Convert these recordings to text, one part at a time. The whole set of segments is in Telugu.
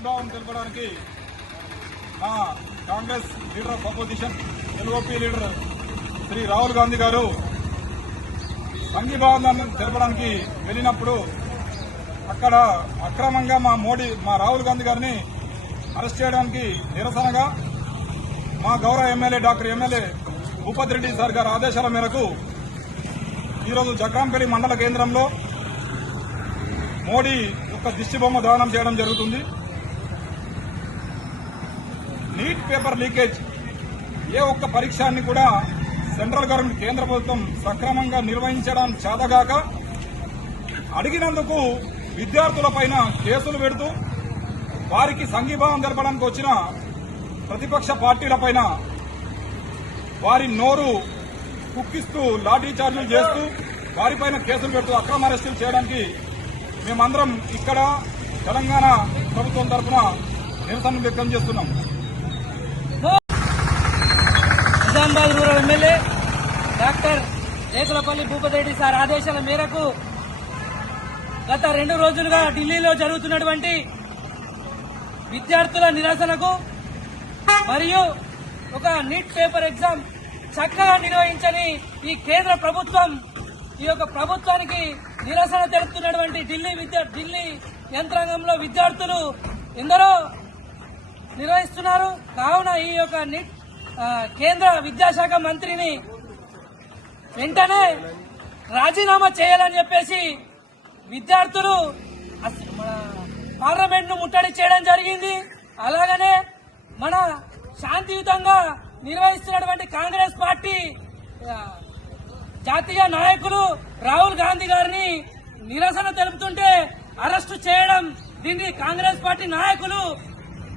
సంఘీభావం తెలపడానికి మా Congress leader of opposition LOP leader Shri Rahul Gandhi గారు సంఘీభావం తెలపడానికి వెళ్ళినప్పుడు అక్కడ అక్రమంగా మా రాహుల్ గాంధీ గారిని అరెస్ట్ చేయడానికి నిరసనగా మా గౌరవ MLA doctor MLA Bhupathi Reddy sir గారి ఆదేశాల మేరకు ఈరోజు జక్రాంపల్లి మండల కేంద్రంలో మోడీ యొక్క దిష్టిబొమ్మ దహనం చేయడం జరుగుతుంది. నీట్ పేపర్ లీకేజ్ ఏ ఒక్క పరీక్షని కూడా సెంట్రల్ గవర్నమెంట్ కేంద్ర ప్రభుత్వం సక్రమంగా నిర్వహించడం చేతగాక అడిగినందుకు విద్యార్థులపైన కేసులు పెడుతూ వారికి సంఘీభావం తెలపడానికి వచ్చిన ప్రతిపక్ష పార్టీలపైన వారి నోరు కుక్కిస్తూ లాఠీ చార్జీలు చేస్తూ వారిపైన కేసులు పెడుతూ అక్రమ అరెస్టులు చేయడానికి మేమందరం ఇక్కడ తెలంగాణ ప్రభుత్వం తరఫున నిరసన వ్యక్తం చేస్తున్నాం. Nizamabad rural MLA doctor Rekulapalli Bhupathi Reddy sir ఆదేశాల మేరకు గత 2 రోజులుగా ఢిల్లీలో జరుగుతున్నటువంటి విద్యార్థుల నిరసనకు మరియు ఒక నీట్ పేపర్ ఎగ్జామ్ చక్కగా నిర్వహించని ఈ కేంద్ర ప్రభుత్వం ఈ యొక్క ప్రభుత్వానికి నిరసన తెలుపుతున్నటువంటి ఢిల్లీ యంత్రాంగంలో విద్యార్థులు ఎందరో నిర్వహిస్తున్నారు. కావున ఈ యొక్క నీట్ కేంద్ర విద్యాశాఖ మంత్రిని వెంటనే రాజీనామా చేయాలని చెప్పేసి విద్యార్థులు పార్లమెంట్ ను ముట్టడి చేయడం జరిగింది. అలాగనే మన శాంతియుతంగా నిర్వహిస్తున్నటువంటి కాంగ్రెస్ పార్టీ జాతీయ నాయకులు రాహుల్ గాంధీ గారిని నిరసన తెలుపుతుంటే అరెస్టు చేయడం దీన్ని కాంగ్రెస్ పార్టీ నాయకులు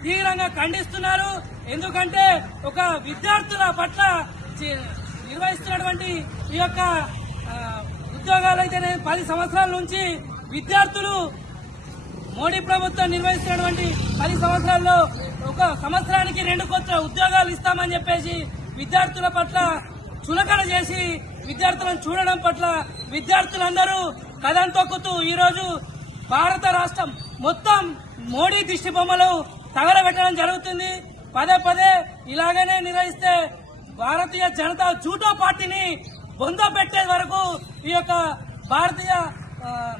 తీవ్రంగా ఖండిస్తున్నారు. ఎందుకంటే ఒక విద్యార్థుల పట్ల నిర్వహిస్తున్నటువంటి ఈ యొక్క ఉద్యోగాలైతేనే 10 సంవత్సరాల నుంచి విద్యార్థులు మోడీ ప్రభుత్వం నిర్వహిస్తున్నటువంటి 10 సంవత్సరాల్లో ఒక సంవత్సరానికి 2 కొత్త ఉద్యోగాలు ఇస్తామని చెప్పేసి విద్యార్థుల పట్ల చులకన చేసి విద్యార్థులను చూడడం పట్ల విద్యార్థులందరూ కదం తొక్కుతూ ఈరోజు భారత రాష్ట్రం మొత్తం మోడీ దిష్టి బొమ్మలు తగలబెట్టడం జరుగుతుంది. పదే ఇలాగనే నిర్వహిస్తే భారతీయ జనతా జూటో పార్టీని బొంద పెట్టే వరకు ఈ యొక్క భారతీయ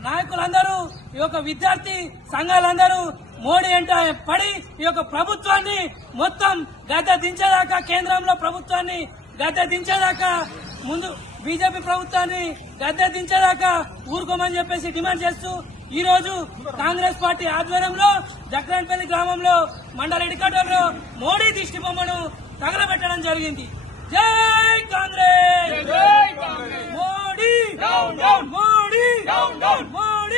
నాయకులందరూ ఈ యొక్క విద్యార్థి సంఘాలందరూ మోడీ అంట పడి ఈ యొక్క ప్రభుత్వాన్ని మొత్తం గద్దె దించేదాకా కేంద్రంలో ప్రభుత్వాన్ని గద్దె దించేదాకా ముందు బీజేపీ ప్రభుత్వాన్ని గద్దె దించేదాకా ఊరుకోమని చెప్పేసి డిమాండ్ చేస్తూ ఈ రోజు కాంగ్రెస్ పార్టీ ఆధ్వర్యంలో జక్రాన్పల్లి గ్రామంలో మండల హెడ్క్వార్టర్లో మోడీ దిష్టి బొమ్మను తగలబెట్టడం జరిగింది. జై కాంగ్రెస్! మోడీ మోడీ మోడీ